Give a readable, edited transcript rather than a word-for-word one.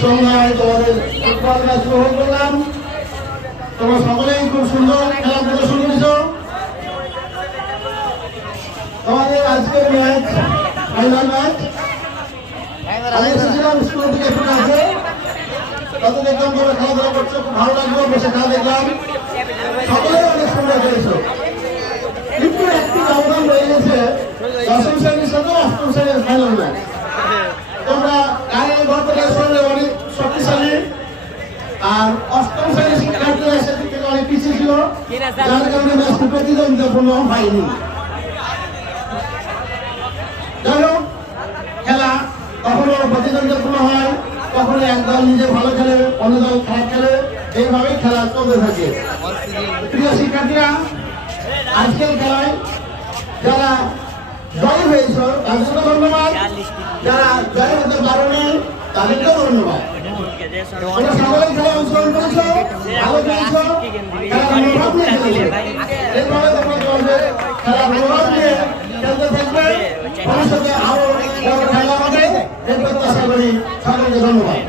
সন্ধ্যায় তোমাদের football match উপভোগ করলাম। তোমরা সকলেই খুব সুন্দর খেলা প্রদর্শন করেছ। তোমাদের আজকের ম্যাচ ফাইনাল ম্যাচ। আমি এসেছিলাম স্কুল থেকে একটু আছে, তত দেখলাম তোমরা খেলাধুলা করছো, খুব ভালো লাগলো, বসে খেলা দেখলাম। সকলেই অনেক সুন্দর করেছো, কিন্তু একটি ব্যবধান রয়ে গেছে দশম শ্রেণীর সাথে অষ্টম শ্রেণীর ফাইনাল ম্যাচ। তোমরা গাড়ির ঘর থেকে শুনলে অনেক শক্তিশালী, আর অষ্টম শ্রেণীর শিক্ষার্থীরা সেদিক থেকে অনেক পিছিয়ে ছিল, যার কারণে ম্যাচটি প্রতিদ্বন্দ্বিতাপূর্ণ হয়নি। যাই হোক, খেলা কখনো প্রতিদ্বন্দ্বিতাপূর্ণ হয়, কখনো একদল নিজে ভালো খেলে, অন্য দল খারাপ খেলে, এইভাবেই খেলা চলতে থাকে। প্রিয় শিক্ষার্থীরা, আজকের খেলায় যারা জয় হয়েছ তাদেরকে ধন্যবাদ, যারা জয় হতে পারেনি তাদেরকেও ধন্যবাদ। তোমরা সকলেই খেলা অংশগ্রহণ করেছো, ভালো খেলেছো, খেলার মনোভাব নিয়ে খেলেছো। এইভাবে তোমরা চলবে, খেলার মনোভাব নিয়ে খেলতে থাকবে, ভবিষ্যতে আরো বড় খেলা হবে এই প্রত্যাশা করি। সকলকে ধন্যবাদ।